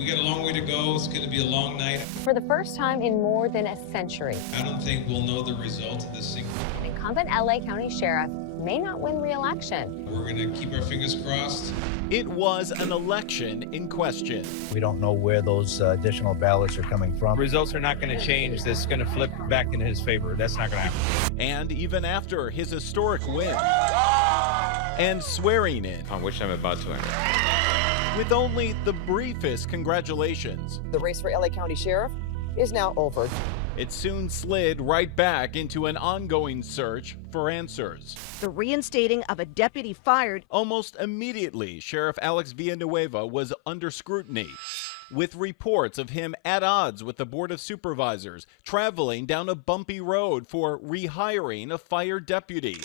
We got a long way to go. It's going to be a long night. For the first time in more than a century, I don't think we'll know the result of this thing. Incumbent LA County Sheriff may not win re-election. We're going to keep our fingers crossed. It was an election in question. We don't know where those additional ballots are coming from. Results are not going to change. This is going to flip back in his favor. That's not going to happen. And even after his historic win and swearing in, On which I'm about to enter. with only the briefest congratulations, The race for LA County Sheriff is now over. it soon slid right back into an ongoing search for answers. The reinstating of a deputy fired. Almost immediately, Sheriff Alex Villanueva was under scrutiny, with reports of him at odds with the Board of Supervisors, traveling down a bumpy road for rehiring a fired deputy,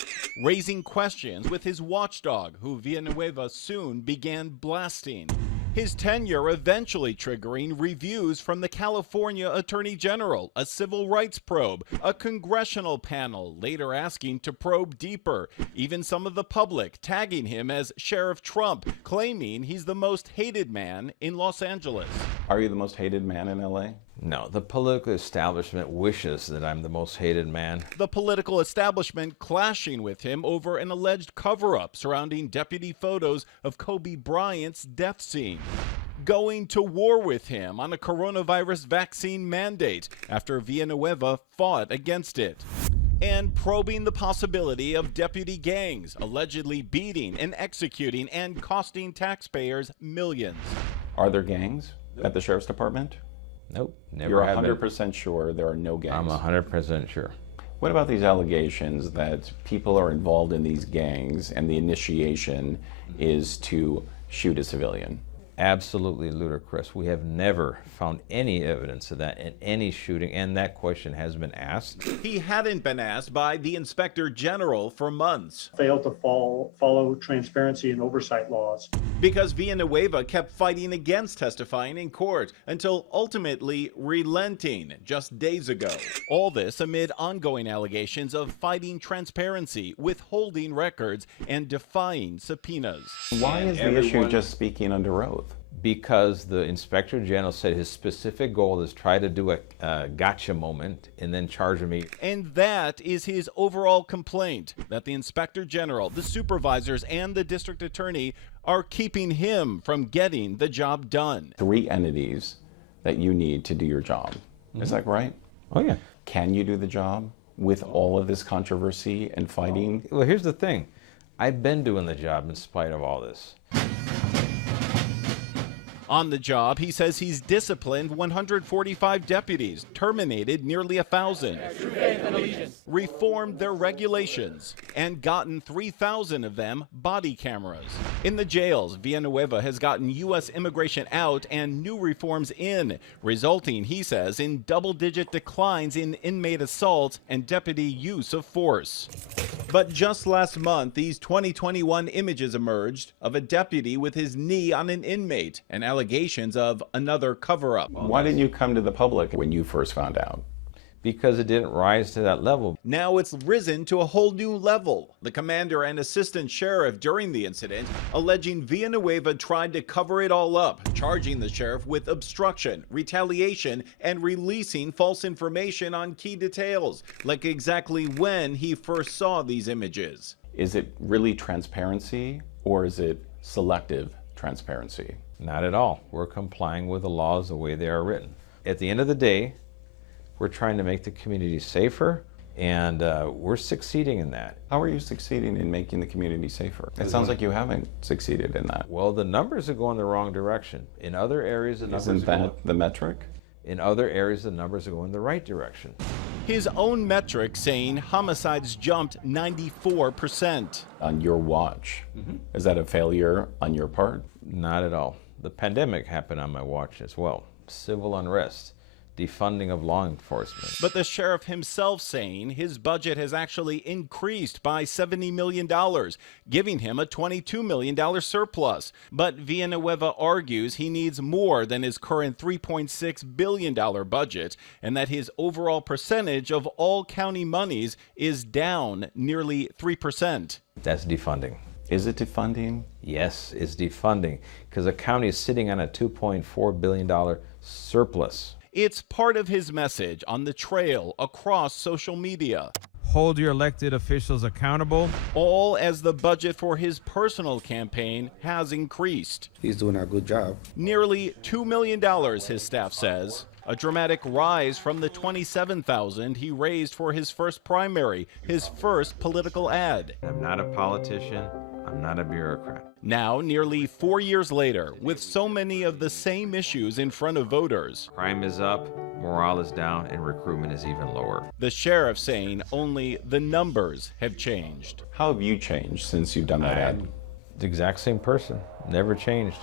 raising questions with his watchdog, who Villanueva soon began blasting. His tenure eventually triggering reviews from the California Attorney General, a civil rights probe, a congressional panel later asking to probe deeper, even some of the public tagging him as Sheriff Trump, claiming he's the most hated man in Los Angeles. Are you the most hated man in LA? No, the political establishment wishes that I'm the most hated man. The political establishment clashing with him over an alleged cover-up surrounding deputy photos of Kobe Bryant's death scene. Going to war with him on a coronavirus vaccine mandate after Villanueva fought against it. And probing the possibility of deputy gangs allegedly beating and executing and costing taxpayers millions. Are there gangs at the Sheriff's Department? Nope, never You're have been. 100% sure there are no gangs? I'm 100% sure. What about these allegations that people are involved in these gangs and the initiation is to shoot a civilian? Absolutely ludicrous. We have never found any evidence of that in any shooting, and that question has been asked. He hadn't been asked by the Inspector General for months, Failed to follow transparency and oversight laws. because Villanueva kept fighting against testifying in court until ultimately relenting just days ago. All this amid ongoing allegations of fighting transparency, withholding records, and defying subpoenas. Why is the issue just speaking under oath? Because the Inspector General said his specific goal is try to do a gotcha moment and then charge me. And that is his overall complaint, that the Inspector General, the supervisors, and the district attorney are keeping him from getting the job done. 3 entities that you need to do your job. Is that right? Oh, yeah. Can you do the job with all of this controversy and fighting? Well, here's the thing. I've been doing the job in spite of all this. On the job, he says he's disciplined 145 deputies, terminated nearly 1,000, reformed their regulations, and gotten 3,000 of them body cameras. In the jails, Villanueva has gotten U.S. immigration out and new reforms in, resulting, he says, in double-digit declines in inmate assaults and deputy use of force. But just last month, these 2021 images emerged of a deputy with his knee on an inmate and allegations of another cover-up. Why didn't you come to the public when you first found out? Because it didn't rise to that level. Now it's risen to a whole new level. The commander and assistant sheriff during the incident alleging Villanueva tried to cover it all up, charging the sheriff with obstruction, retaliation, and releasing false information on key details, like exactly when he first saw these images. Is it really transparency or is it selective transparency? Not at all. We're complying with the laws the way they are written. At the end of the day, we're trying to make the community safer, and we're succeeding in that. How are you succeeding in making the community safer? It sounds like you haven't succeeded in that. Well, the numbers are going the wrong direction. In other areas, the numbers Isn't that the metric? In other areas, the numbers are going the right direction. His own metric saying homicides jumped 94%. On your watch. Is that a failure on your part? Not at all. The pandemic happened on my watch as well. Civil unrest, defunding of law enforcement. But the sheriff himself saying his budget has actually increased by $70 million, giving him a $22 million surplus. But Villanueva argues he needs more than his current $3.6 billion budget, and that his overall percentage of all county monies is down nearly 3%. That's defunding. Is it defunding? Yes, it's defunding because the county is sitting on a $2.4 billion surplus. It's part of his message on the trail across social media. Hold your elected officials accountable. All as the budget for his personal campaign has increased. He's doing a good job. Nearly $2 million, his staff says. A dramatic rise from the $27,000 he raised for his first primary, his first political ad. I'm not a politician. I'm not a bureaucrat. Now, nearly 4 years later, with so many of the same issues in front of voters, Crime is up, morale is down, and recruitment is even lower. the sheriff saying only the numbers have changed. How have you changed since you've done that ad? The exact same person, never changed.